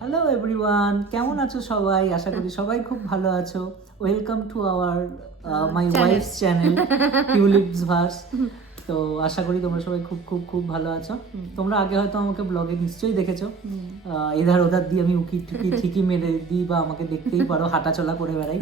Hello everyone, কেমন আছো সবাই? আশা করি সবাই খুব ভালো আছো। Welcome to our my wife's channel tulips vase. তো আশা করি তোমরা সবাই খুব খুব খুব ভালো আছো। তোমরা আগে হয়তো আমাকে ব্লগে নিশ্চয়ই দেখেছো। এধার ওধার দিয়ে আমি উকি টুকি ঠিকই মেরে দিই, বা আমাকে দেখতেই পারো হাঁটাচলা করে বেড়াই।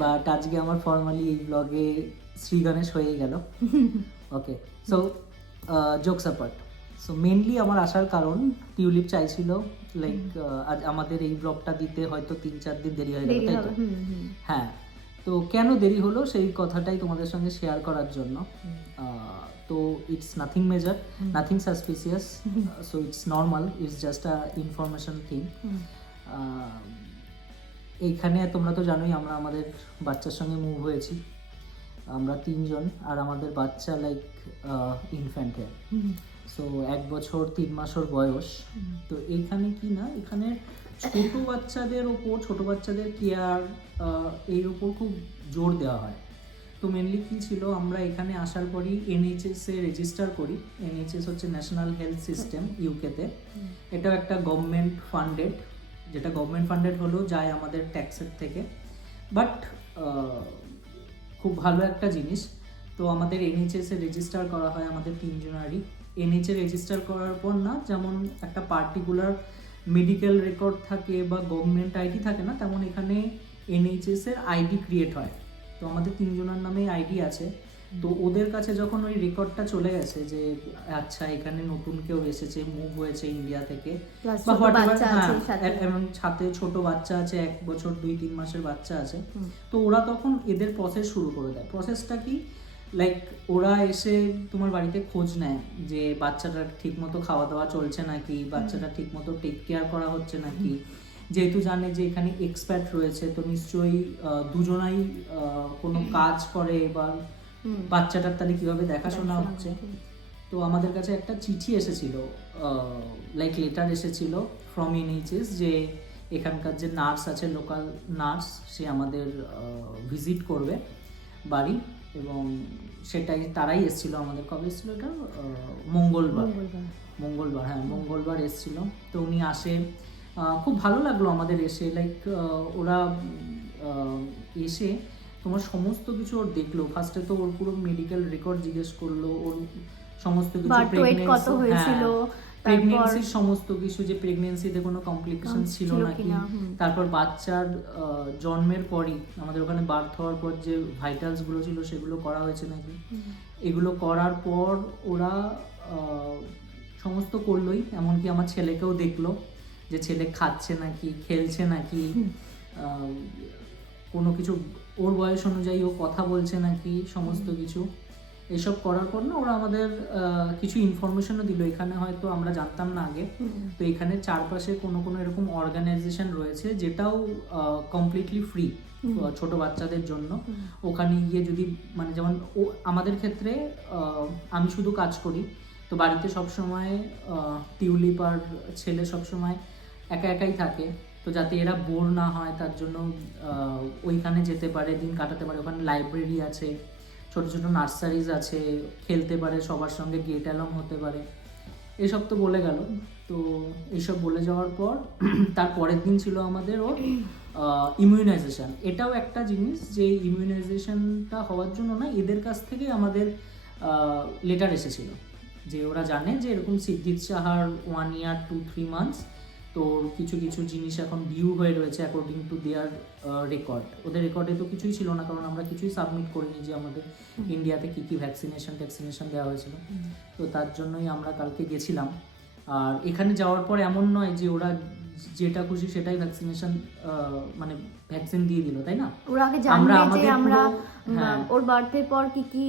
বাট আজকে আমার ফর্মালি এই ব্লগে শ্রী গণেশ হয়ে গেল। Okay, so jokes apart, so mainly আমার আসার কারণ টিউলিপ চাইছিল লাইক আজ আমাদের এই ব্লগটা দিতে হয়তো 3-4 দিন দেরি হয়ে গেল, তাই তো? হ্যাঁ, তো কেন দেরি হলো সেই কথাটাই তোমাদের সঙ্গে শেয়ার করার জন্য। তো it's nothing major, nothing suspicious, so it's normal, it's just a information thing. এইখানে তোমরা তো জানোই আমরা আমাদের বাচ্চার সঙ্গে মুভ হয়েছি। আমরা 3 জন, আর আমাদের বাচ্চা লাইক ইনফ্যান্ট, সো 1 বছর 3 মাস ওর বয়স। তো এইখানে কি না, এখানে ছোট বাচ্চাদের কেয়ার এর উপর খুব জোর দেওয়া হয়। তো মেনলি কি ছিল, আমরা এখানে আসার পরই NHS এ রেজিস্টার করি। NHS হচ্ছে ন্যাশনাল হেলথ সিস্টেম ইউকেতে। এটাও একটা গভর্নমেন্ট ফান্ডেড, যেটা গভর্নমেন্ট ফান্ডেড হলো যায় আমাদের ট্যাক্সের থেকে, বাট খুব ভালো একটা জিনিস। তো আমাদের NHS এ রেজিস্টার করা হয় আমাদের 3 জনেরই। NHS রেজিস্টার করার পর না, যেমন একটা পার্টিকুলার মেডিকেল রেকর্ড থাকে বা গভর্নমেন্ট আইডি থাকে না, তেমন এখানে NHS এর আইডি ক্রিয়েট হয়। তো আমাদের 3 জনের নামে আইডি আছে। তো ওদের কাছে যখন ওই রেকর্ডটা চলে গেছে যে আচ্ছা এখানে নতুন কেউ এসেছে, মুভ হয়েছে ইন্ডিয়া থেকে, বা এবং সাথে ছোট বাচ্চা আছে, 1 বছর 2-3 মাসের বাচ্চা আছে, তো ওরা তখন এদের প্রসেস শুরু করে দেয়। প্রসেসটা কি, লাইক ওরা এসে তোমার বাড়িতে খোঁজ নেয় যে বাচ্চাটা ঠিক মতো খাওয়া দাওয়া চলছে নাকি, বাচ্চাটা ঠিক মতো টেক কেয়ার করা হচ্ছে নাকি। যেহেতু জানে যে এখানে এক্সপ্যাট রয়েছে, তো নিশ্চয়ই দুজনাই কোনো কাজ করে, বা বাচ্চাটার তাহলে কিভাবে দেখাশোনা হচ্ছে। তো আমাদের কাছে একটা চিঠি এসেছিল, লাইক লেটার এসেছিল ফ্রম NHS, যে এখানকার যে নার্স আছে, লোকাল নার্স, সে আমাদের ভিজিট করবে বাড়ি। এবং সেটাই তারাই এসেছিল আমাদের, কবে এসেছিল এটা, মঙ্গলবার, হ্যাঁ মঙ্গলবার এসেছিল। তো উনি আসে, খুব ভালো লাগলো আমাদের এসে, লাইক ওরা এসে তোমার সমস্ত কিছু ওর দেখলো। ফার্স্টে তো ওর পুরো মেডিকেল রেকর্ড জিজ্ঞেস করলো, ওর সমস্ত কিছু, প্রেগনেন্সির সমস্ত কিছু, যে প্রেগনেন্সিতে কোনো কমপ্লিকেশন ছিল নাকি। তারপর বাচ্চার জন্মের পরই আমাদের ওখানে বার্থ হওয়ার পর যে ভাইটালস গুলো ছিল সেগুলো করা হয়েছে নাকি। এগুলো করার পর ওরা সমস্ত করলোই, এমনকি আমার ছেলেকেও দেখলো যে ছেলে খাচ্ছে নাকি, খেলছে নাকি, কোনো কিছু ওর বয়স অনুযায়ী ও কথা বলছে নাকি, সমস্ত কিছু। এসব করার পর না ওরা আমাদের কিছু ইনফরমেশনও দিল। এখানে হয়তো আমরা জানতাম না আগে, তো এখানে চারপাশে কোনো কোনো এরকম অর্গানাইজেশন রয়েছে যেটাও কমপ্লিটলি ফ্রি ছোট বাচ্চাদের জন্য। ওখানে গিয়ে যদি, মানে যেমন ও আমাদের ক্ষেত্রে আমি শুধু কাজ করি, তো বাড়িতে সবসময় টিউলিপ আর ছেলে সবসময় একা একাই থাকে। তো যাতে এরা বোর না হয় তার জন্য ওইখানে যেতে পারে, দিন কাটাতে পারে। ওখানে লাইব্রেরি আছে, ছোট ছোট নার্সারিজ আছে, খেলতে পারে সবার সঙ্গে, গেট অ্যালং হতে পারে। এসব তো বলে গেল। তো এইসব বলে যাওয়ার পর তার পরের দিন ছিল আমাদের ওর ইমিউনাইজেশন। এটাও একটা জিনিস যে ইমিউনাইজেশনটা হওয়ার জন্য না, এদের কাছ থেকে আমাদের লেটার এসেছিল যে ওরা জানে যে এরকম সিদ্দিক সাহার 1 year 2-3 months, তো কিছু কিছু জিনিস এখন ডিউ হয়ে রয়েছে অ্যাকর্ডিং টু দেয়ার রেকর্ড। ওদের রেকর্ডে তো কিছুই ছিল না, কারণ আমরা কিছুই সাবমিট করিনি যে আমাদের ইন্ডিয়াতে কী কী ভ্যাকসিনেশন দেওয়া হয়েছিল। তো তার জন্যই আমরা কালকে গেছিলাম। আর এখানে যাওয়ার পর এমন নয় যে ওরা যেটা খুশি সেটাই ভ্যাকসিনেশন, মানে ভ্যাকসিন দিয়ে দিল, তাই না? ওরা আগে জানবে যে আমরা ওর বার্থের পর কি কি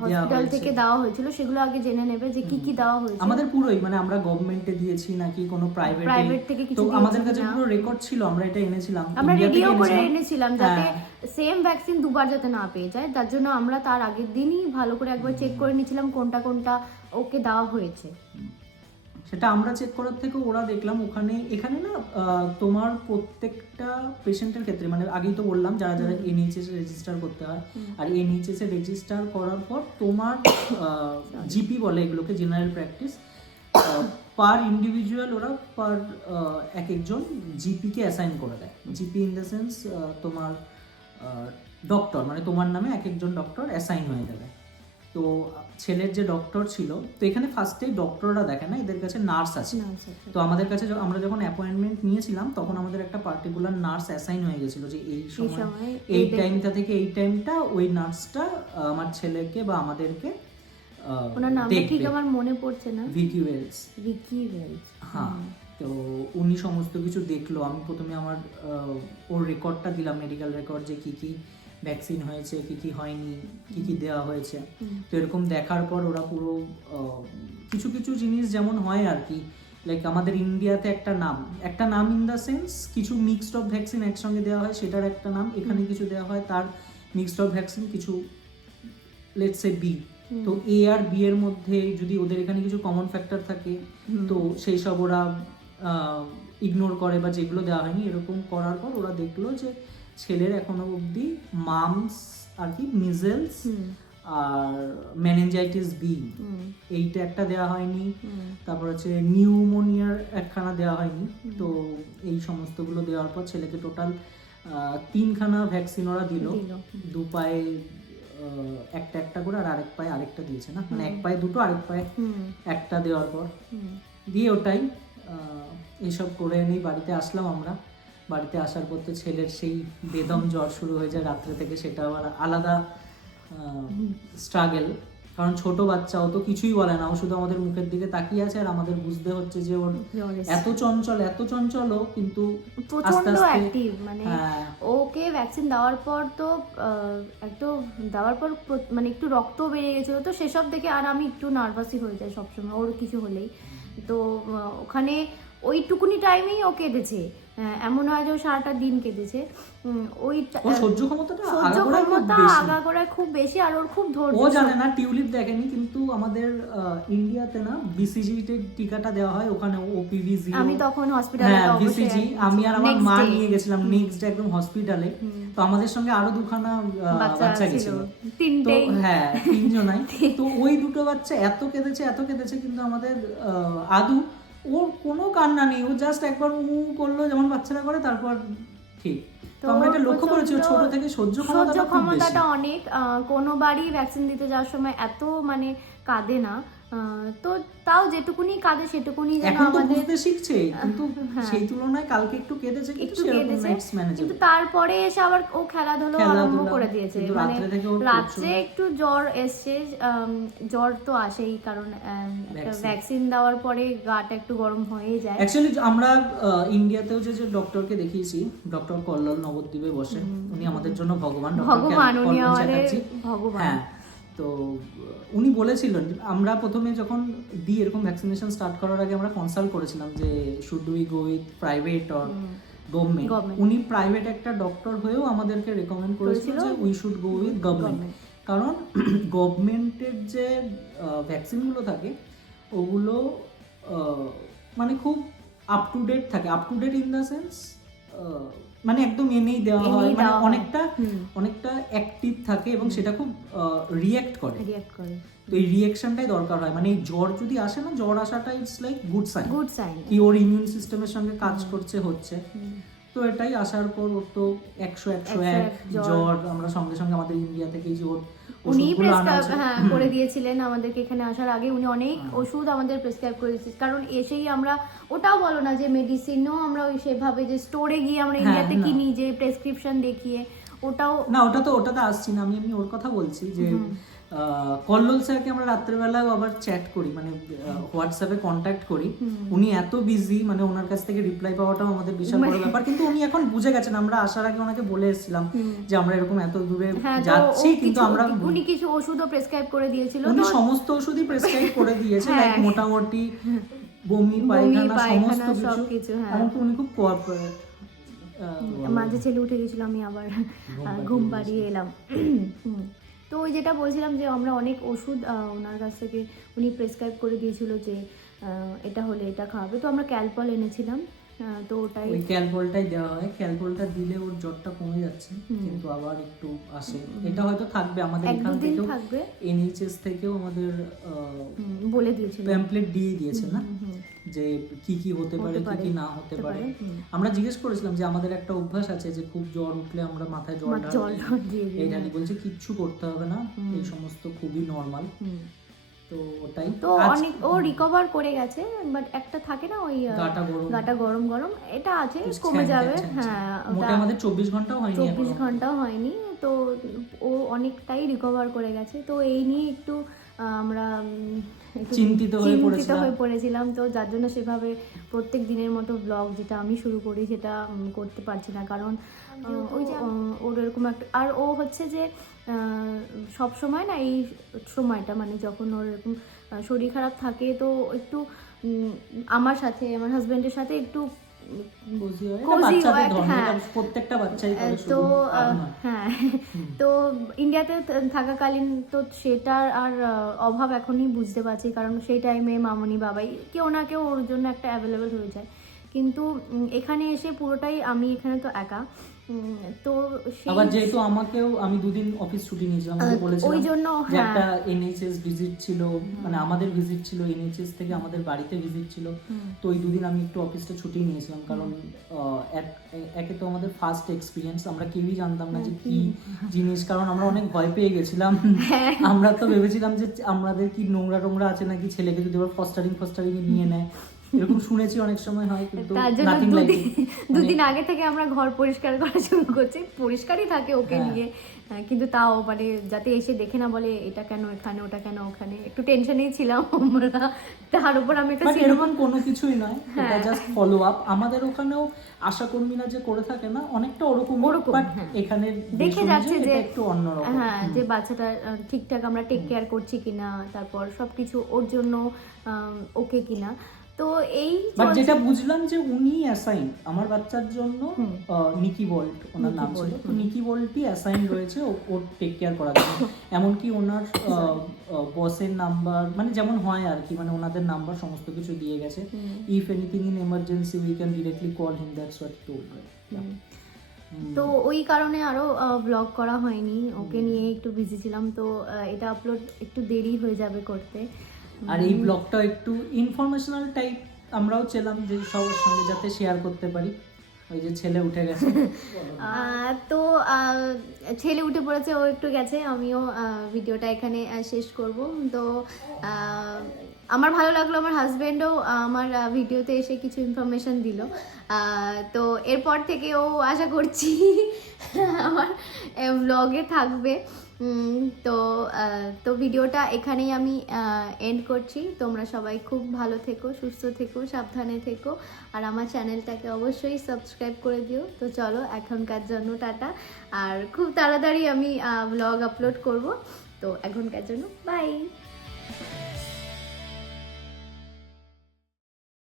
হসপিটাল থেকে দেওয়া হয়েছিল সেগুলো আগে জেনে নেবে যে কি কি দেওয়া হয়েছে। আমাদের পুরোই, মানে আমরা গভর্নমেন্টে দিয়েছি নাকি কোনো প্রাইভেট থেকে কিছু, তো আমাদের কাছে পুরো রেকর্ড ছিল। আমরা এটা এনেছিলাম, আমরা রেডিও করে এনেছিলাম, যাতে সেম ভ্যাকসিন দুবার যাতে না পেয়ে যায়। তার জন্য আমরা তার আগের দিনই ভালো করে একবার চেক করে নিয়েছিলাম কোনটা কোনটা ওকে দেওয়া হয়েছে। সেটা আমরা চেক করার থেকে ওরা দেখলাম এখানে না তোমার প্রত্যেকটা পেশেন্টের ক্ষেত্রে, মানে আগেই তো বললাম যারা যারা NHS রেজিস্টার করতে হয়, আর NHS এ রেজিস্টার করার পর তোমার GP বলে এগুলোকে, জেনারেল প্র্যাকটিস, পার ইন্ডিভিজুয়াল ওরা পার এক একজন জিপিকে অ্যাসাইন করে দেয়। জিপি ইন দ্য সেন্স তোমার ডক্টর, মানে তোমার নামে এক একজন ডক্টর অ্যাসাইন হয়ে যাবে। তো ছেলের যে ডক্টর ছিল, তো এখানে ফার্স্টেই ডক্টররা দেখে না, এদের কাছে নার্স আছে। তো আমাদের কাছে আমরা যখন অ্যাপয়েন্টমেন্ট নিয়েছিলাম তখন আমাদের একটা পার্টিকুলার নার্স অ্যাসাইন হয়ে গেছিল যে এই সময় এই টাইমটা থেকে এই টাইমটা ওই নার্সটা আমার ছেলেকে বা আমাদেরকে ওনার নামটা ঠিক আমার মনে পড়ছে না। ভিকি ওয়েলস। হ্যাঁ, তো উনি সমস্ত কিছু দেখলো। আমি প্রথমে আমার ওর রেকর্ডটা দিলাম, মেডিকেল রেকর্ড, যে কি কি ভ্যাকসিন হয়েছে, কি কি হয়নি, কি কি দেওয়া হয়েছে। তো এরকম দেখার পর ওরা পুরো কিছু কিছু জিনিস যেমন হয় আর কি, লাইক আমাদের ইন্ডিয়াতে একটা নাম ইন দ্য সেন্স কিছু মিক্সড অফ ভ্যাকসিন একসঙ্গে দেওয়া হয়, সেটার একটা নাম। এখানে কিছু দেওয়া হয় তার মিক্সড অফ ভ্যাকসিন কিছু, লেটস সে বি। তো এ আর বি এর মধ্যে যদি ওদের এখানে কিছু কমন ফ্যাক্টর থাকে তো সেই সব ওরা ইগনোর করে, বা যেগুলো দেওয়া হয়নি এরকম করার পর ওরা দেখলো যে ছেলের এখনো অবধি মামস আর কি, মিজেলস আর মেনিনজাইটিস বি এইটা একটা দেওয়া হয়নি। তারপর হচ্ছে নিউমোনিয়ার একখানা দেওয়া হয়নি। তো এই সমস্তগুলো দেওয়ার পর ছেলেকে টোটাল 3খানা ভ্যাকসিন ওরা দিল। 2 পায়ে একটা একটা করে, আর আরেক পায়ে আরেকটা দিয়েছে না, মানে এক পায়ে 2টো আরেক পায়ে একটা দেওয়ার পর দিয়ে ওটাই এসব করে এনেই বাড়িতে আসলাম আমরা। বাড়িতে আসার পর তো ছেলের সেই বেদম জ্বর শুরু হয়ে যায় রাত্রে থেকে, সেটা আবার আলাদা স্ট্রাগল। কারণ ছোট বাচ্চা, ও তো কিছুই বলে না, ও শুধু আমাদের মুখের দিকে তাকিয়ে আছে, আর আমাদের বুঝতে হচ্ছে যে ওর এত চঞ্চল ও কিন্তু প্রচন্ড অ্যাক্টিভ। মানে ওকে ভ্যাকসিন দেওয়ার পর তো মানে একটু রক্ত বেড়ে গেছিলো, তো সেসব দেখে আর আমি একটু নার্ভাসই হয়ে যাই সবসময় ওর কিছু হলেই। তো ওখানে ওইটুকুনি টাইমেই ও কেঁদেছে, এমন হয় যে ও সারাটা দিন কেঁদেছে। ওই সহ্য ক্ষমতা আগাগোড়ায় খুব বেশি, আর ওর খুব ধৈর্য। ও জানে না, টিউলিপ দেখেনি, কিন্তু আমাদের ইন্ডিয়াতে না বিসিজি টিকাটা দেওয়া হয়, ওখানে ওপিভিজি। আমি তখন হসপিটালে, বিসিজি আমি আর আমার মা নিয়ে গেছিলাম নেক্সট ডে একদম হসপিটালে। তো আমাদের সঙ্গে আরো 2খানা বাচ্চা গেছিল, তো হ্যাঁ 3জনাই। তো ওই 2টো বাচ্চা এত কেঁদেছে, কিন্তু আমাদের আদু ওর কোনো কান্না নেই, ও জাস্ট একবার করলো যেমন বাচ্চারা করে, তারপর ঠিক। তো আমরা এটা লক্ষ্য করেছি, ছোট থেকে সহ্য ক্ষমতাটা অনেক। কোনো বাড়ি ভ্যাকসিন দিতে যাওয়ার সময় এত মানে কাঁদে না, তো তাও যেটুকুনি কাঁদে সেটুকুনি যেন আমাদের বুঝতে শিখছে, কিন্তু সেই তুলনায় কালকে একটু কেঁদেছে, কিন্তু তারপরে এসে আবার ও খেলাধুলো আরম্ভ করে দিয়েছে। মানে রাত্রে একটু জ্বর এসছে, জ্বর তো আসেই, কারণ ভ্যাকসিন দেওয়ার পরে গাটা একটু গরম হয়ে যায়। অ্যাকচুয়ালি আমরা ইন্ডিয়াতেও যে ডক্টরকে দেখিয়েছি, ডক্টর কল্লোল নবদ্বীপে বসে, উনি আমাদের জন্য ভগবান, উনি আমাদের ভগবান। হ্যাঁ, তো উনি বলেছিলেন, আমরা প্রথমে যখন দিই এরকম ভ্যাকসিনেশন স্টার্ট করার আগে আমরা কনসাল্ট করেছিলাম যে should we go with private or government. উনি প্রাইভেট একটা ডক্টর হয়েও আমাদেরকে রেকমেন্ড করেছিল যে we should go with government, কারণ গভর্নমেন্টের যে ভ্যাকসিনগুলো থাকে ওগুলো মানে খুব up to date in the sense মানে একদম এনেই দেওয়া হয়, মানে অনেকটা অ্যাক্টিভ থাকে এবং সেটা খুব রিঅ্যাক্ট করে। তো এই রিঅ্যাকশনটাই দরকার হয়, মানে এই জ্বর যদি আসে না, জ্বর আসাটা ইটস লাইক গুড সাইন কি ওর ইমিউন সিস্টেমের সঙ্গে কাজ হচ্ছে। তো এটাই আসার পর ওর তো 101 জ্বর। আমরা সঙ্গে সঙ্গে আমাদের ইন্ডিয়া থেকে যে ওর উনি প্রেসক্রাইব করে দিয়েছিলেন আমাদেরকে, এখানে আসার আগে উনি অনেক ওষুধ আমাদের প্রেসক্রাইব করে দিয়েছিলেন। কারণ এসেই আমরা ওটাও বলো না যে মেডিসিনও আমরা ওই সেভাবে যে স্টোরে গিয়ে আমরা ইন্ডিয়াতে কিনি যে প্রেসক্রিপশন দেখিয়ে, ওটাতে আসছি না, আমি ওর কথা বলছি যে কল্লোল স্যারকে আমরা রাত্রেবেলাও আবার চ্যাট করি, মানে হোয়াটসঅ্যাপে কন্ট্যাক্ট করি। উনি এত বিজি, মানে ওনার কাছ থেকে রিপ্লাই পাওয়াটাও আমাদের বিশাল বড় ব্যাপার। কিন্তু উনি এখন বুঝে গেছেন, আমরা আসার আগে ওনাকে বলে এসেছিলাম যে আমরা এরকম এত দূরে যাচ্ছি, কিন্তু উনি কিছু ওষুধও প্রেসক্রাইব করে দিয়েছিল। উনি সমস্ত ওষুধই প্রেসক্রাইব করে দিয়েছে, লাইক মোটামুটি বমি পায়খানা সমস্ত কিছু। এমনকি উনি খুব কোঅপারেট। মাঝে ছেলে উঠে গেছিল, আমি আবার ঘুম পাড়িয়ে এলাম। তো ওই যেটা বলছিলাম যে আমরা অনেক ওষুধ ওনার কাছ থেকে উনি প্রেসক্রাইব করে দিয়েছিল যে এটা হলে এটা খাওয়াবে। তো আমরা ক্যালপল এনেছিলাম, তো ওটাই ক্যালপলটাই দেওয়া হয়। ক্যালপলটা দিলে ওর জ্বরটা কমে যাচ্ছে, কিন্তু আবার একটু আসে। এটা হয়তো থাকবে আমাদের এখান থেকেও, NHS থেকেও আমাদের বলে দিয়েছিল, প্যাম্পলেট দিয়ে দিয়েছে না। যে কি কি হতে পারে কি কি না হতে পারে। আমরা জিজ্ঞেস করেছিলাম যে আমাদের একটা অভ্যাস আছে যে খুব জ্বর উঠলে আমরা মাথায় জল ঢালি, এই ঢালি, বলছে কিচ্ছু করতে হবে না, এই সমস্ত খুবই নর্মাল। তো ওটাই, তো অনেক ও রিকভার করে গেছে, বাট একটা থাকে না ওই গাটা গরম গরম, এটা আছে, কমে যাবে। হ্যাঁ, ওটা আমাদের 24 ঘন্টাও হয়নি, 24 ঘন্টাও হয়নি, তো ও অনেকটাই রিকভার করে গেছে। তো এই নিয়ে একটু আমরা চিন্তিত হয়ে পড়েছিলাম, তো যার জন্য সেভাবে প্রত্যেক দিনের মতো ব্লগ যেটা আমি শুরু করি সেটা করতে পারছি না, কারণ ওই যে ওর এরকম একটা, আর ও হচ্ছে যে সব সময় না এই সময়টা মানে যখন ওর এরকম শরীর খারাপ থাকে, তো একটু আমার সাথে, আমার হাজবেন্ডের সাথে একটু প্রত্যেকটা বাচ্চাই তো হ্যাঁ, তো ইন্ডিয়াতে থাকাকালীন তো সেটার আর অভাব এখনই বুঝতে পারছি, কারণ সেই টাইমে মামনি বাবাই কেউ না কেউ ওর জন্য একটা অ্যাভেলেবেল হয়ে যায়। কিন্তু এখানে এসে পুরোটাই আমি, এখানে তো একা, তো আবার যেহেতু আমাকেও, আমি দুদিন অফিস ছুটি নিয়েছিলাম, বলেছিলাম ওই জন্য যে একটা এনএইচএস ভিজিট ছিল, মানে আমাদের ভিজিট ছিল, এনএইচএস থেকে আমাদের বাড়িতে ভিজিট ছিল, তো ওই দুদিন আমি একটু অফিসটা ছুটি নিয়েছিলাম, কারণ একে তো আমাদের ফার্স্ট এক্সপিরিয়েন্স, আমরা কেউই জানতাম না যে কি জিনিস, কারণ আমরা অনেক ভয় পেয়ে গেছিলাম। আমরা তো ভেবেছিলাম যে আমাদের কি নোংরা টোংরা আছে নাকি, ছেলেকে যদি আবার ফস্টারিং নিয়ে নেয়, এরকম শুনেছি অনেক সময় হয়, কিন্তু তার জন্য দুদিন আগে থেকে আমরা ঘর পরিষ্কার করা শুরু করছি, পরিষ্কারই থাকে ওকে নিয়ে, কিন্তু তাও মানে যাতে এসে দেখে না বলে এটা কেন এখানে, ওটা কেন ওখানে, একটু টেনশনেই ছিলাম আমরা। তার উপর আমি তো এরকম কোনো কিছুই নয়, এটা জাস্ট ফলো আপ। আমাদের ওখানেও আশাকর্মীরা যে করে থাকে না, অনেকটা ওরকম, বাট এখানে দেখে যাচ্ছে যে একটু অন্যরকম, হ্যাঁ, যে বাচ্চাটা ঠিকঠাক আমরা টেক কেয়ার করছি কিনা, তারপর সবকিছু ওর জন্য ওকে কিনা। তো এই যেটা বুঝলাম যে উনি অ্যাসাইন আমার বাচ্চার জন্য, নিকি ভল্ট ওনার নাম ছিল, তো নিকি ভল্টই অ্যাসাইন রয়েছে ওর টেক কেয়ার করার জন্য। এমনকি ওনার বসের নাম্বার, মানে যেমন হয় আর কি, মানে ওনাদের নাম্বার সমস্ত কিছু দিয়ে গেছে, if anything in emergency we can directly call him, that's what he told. তো ওই কারণে আরো ব্লগ করা হয়নি, ওকে নিয়ে একটু বিজি ছিলাম, তো এটা আপলোড একটু দেরি হয়ে যাবে করতে। আর এই ব্লগটা একটু ইনফরমেশনাল টাইপ আমরাও ছিলাম, যে সবার সঙ্গে যাতে শেয়ার করতে পারি। ওই যে ছেলে উঠে গেছে, তো ছেলে উঠে পড়েছে, ও একটু গেছে, আমিও ভিডিওটা এখানে শেষ করব। তো আমার ভালো লাগলো, আমার হাজব্যান্ডও আমার ভিডিওতে এসে কিছু ইনফরমেশন দিল, তো এরপর থেকে ও আশা করছি আমার ব্লগে থাকবে। তো ভিডিওটা এখানেই আমি এন্ড করছি। তোমরা সবাই খুব ভালো থেকো, সুস্থ থেকো, সাবধানে থেকো, আর আমার চ্যানেলটাকে অবশ্যই সাবস্ক্রাইব করে দিও। তো চলো এখনকার জন্য টাটা, আর খুব তাড়াতাড়ি আমি ব্লগ আপলোড করব। তো এখনকার জন্য বাই।